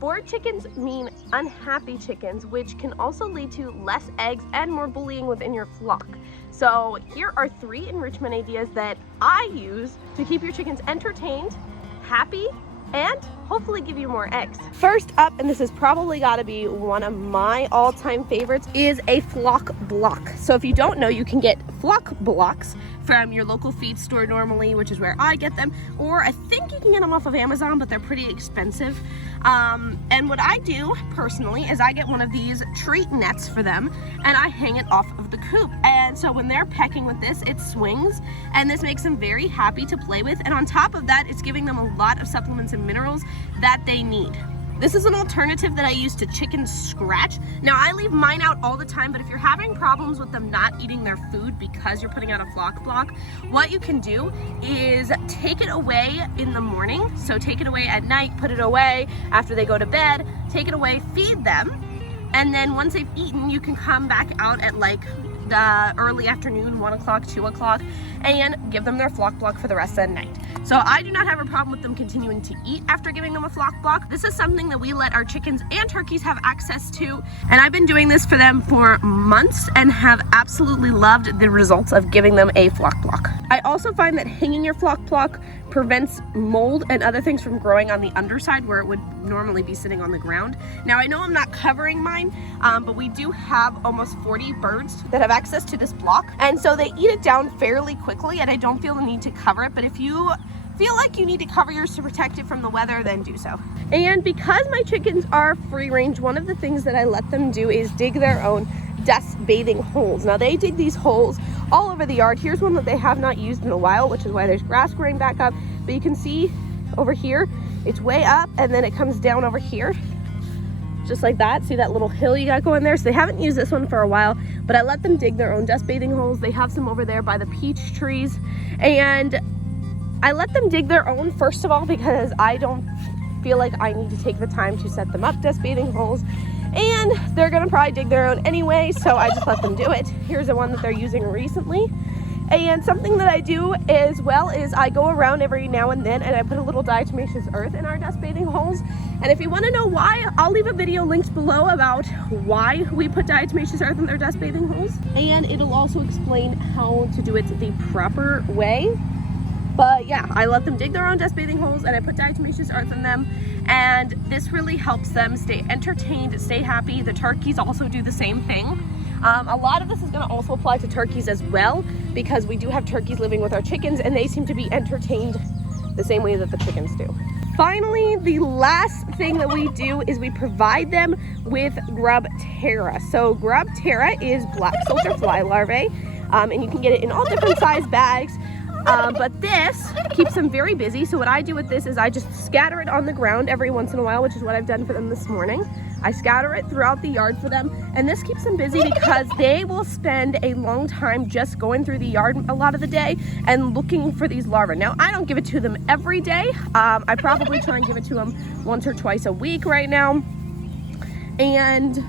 Bored chickens mean unhappy chickens, which can also lead to less eggs and more bullying within your flock. So here are 3 enrichment ideas that I use to keep your chickens entertained, happy, and hopefully give you more eggs. First up, and this has probably got to be one of my all-time favorites, is a flock block. So if you don't know, you can get flock blocks from your local feed store normally, which is where I get them, or I think you can get them off of Amazon, but they're pretty expensive. And what I do personally is I get one of these treat nets for them and I hang it off of the coop. And so when they're pecking with this, it swings, and this makes them very happy to play with. And on top of that, it's giving them a lot of supplements and minerals that they need. This is an alternative that I use to chicken scratch. Now I leave mine out all the time, but if you're having problems with them not eating their food because you're putting out a flock block, what you can do is take it away in the morning. So take it away at night, put it away after they go to bed, take it away, feed them. And then once they've eaten, you can come back out at like the early afternoon, 1 o'clock, 2 o'clock, and give them their flock block for the rest of the night. So I do not have a problem with them continuing to eat after giving them a flock block. This is something that we let our chickens and turkeys have access to, and I've been doing this for them for months and have absolutely loved the results of giving them a flock block. I also find that hanging your flock block prevents mold and other things from growing on the underside where it would normally be sitting on the ground. Now I know I'm not covering mine, but we do have almost 40 birds that have access to this block, and so they eat it down fairly quickly, and I don't feel the need to cover it. But if you feel like you need to cover yours to protect it from the weather, then do so. And because my chickens are free range, one of the things that I let them do is dig their own dust bathing holes. Now they dig these holes all over the yard. Here's one that they have not used in a while, which is why there's grass growing back up. But you can see over here, it's way up and then it comes down over here, just like that. See that little hill you got going there? So they haven't used this one for a while, but I let them dig their own dust bathing holes. They have some over there by the peach trees, and I let them dig their own, first of all, because I don't feel like I need to take the time to set them up dust bathing holes, and they're gonna probably dig their own anyway, so I just let them do it. Here's the one that they're using recently. And something that I do as well is I go around every now and then and I put a little diatomaceous earth in our dust bathing holes. And if you want to know why, I'll leave a video linked below about why we put diatomaceous earth in their dust bathing holes, and it'll also explain how to do it the proper way. But yeah, I let them dig their own dust bathing holes and I put diatomaceous earth in them, and this really helps them stay entertained, stay happy. The turkeys also do the same thing. A lot of this is going to also apply to turkeys as well, because we do have turkeys living with our chickens and they seem to be entertained the same way that the chickens do. Finally, the last thing that we do is we provide them with Grubterra. So Grubterra is black soldier fly larvae, and you can get it in all different size bags. But this keeps them very busy. So what I do with this is I just scatter it on the ground every once in a while, which is what I've done for them this morning. I scatter it throughout the yard for them, and this keeps them busy because they will spend a long time just going through the yard a lot of the day and looking for these larvae. Now, I don't give it to them every day. I probably try and give it to them once or twice a week right now. And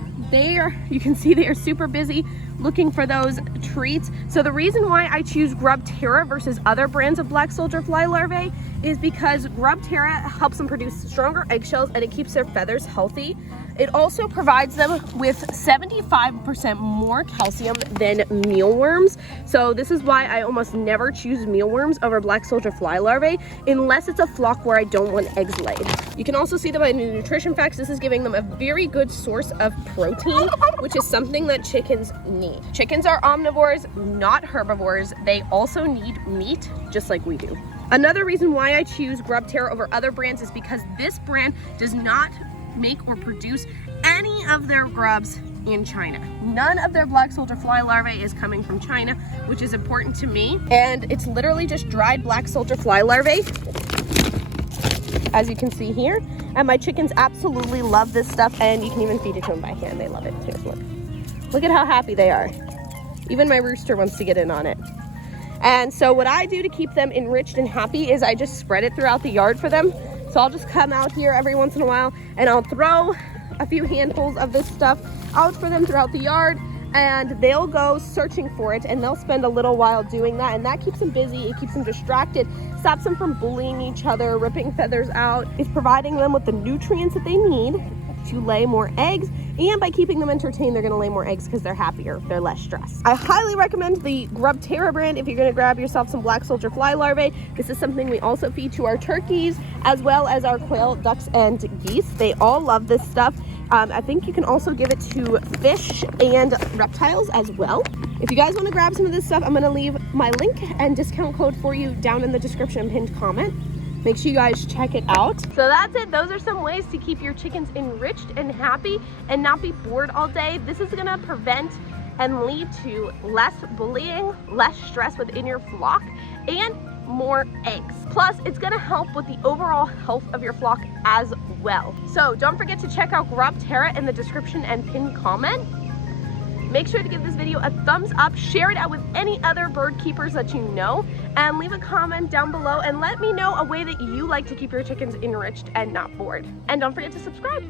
you can see they are super busy looking for those treats. So the reason why I choose Grubterra versus other brands of black soldier fly larvae is because Grubterra helps them produce stronger eggshells and it keeps their feathers healthy. It also provides them with 75% more calcium than mealworms. So this is why I almost never choose mealworms over black soldier fly larvae unless it's a flock where I don't want eggs laid. You can also see that by the nutrition facts, this is giving them a very good source of protein, which is something that chickens need. Chickens are omnivores, not herbivores. They also need meat just like we do. Another reason why I choose Grubterra over other brands is because this brand does not make or produce any of their grubs in China. None of their black soldier fly larvae is coming from China, which is important to me. And it's literally just dried black soldier fly larvae, as you can see here. And my chickens absolutely love this stuff, and you can even feed it to them by hand. They love it. Here's look. Look at how happy they are. Even my rooster wants to get in on it. And so what I do to keep them enriched and happy is I just spread it throughout the yard for them. So I'll just come out here every once in a while and I'll throw a few handfuls of this stuff out for them throughout the yard. and they'll go searching for it, and they'll spend a little while doing that, and that keeps them busy. It keeps them distracted, stops them from bullying each other, ripping feathers out. It's providing them with the nutrients that they need to lay more eggs, and by keeping them entertained, they're gonna lay more eggs because they're happier, they're less stressed. I highly recommend the Grubterra brand if you're gonna grab yourself some black soldier fly larvae. This is something we also feed to our turkeys, as well as our quail, ducks, and geese. They all love this stuff. I think you can also give it to fish and reptiles as well. If you guys want to grab some of this stuff, I'm going to leave my link and discount code for you down in the description and pinned comment. Make sure you guys check it out. So that's it. Those are some ways to keep your chickens enriched and happy and not be bored all day. This is going to prevent and lead to less bullying, less stress within your flock, and more eggs. Plus, it's gonna help with the overall health of your flock as well. So don't forget to check out Grubterra in the description and pinned comment. Make sure to give this video a thumbs up, share it out with any other bird keepers that you know, and leave a comment down below and let me know a way that you like to keep your chickens enriched and not bored. And don't forget to subscribe.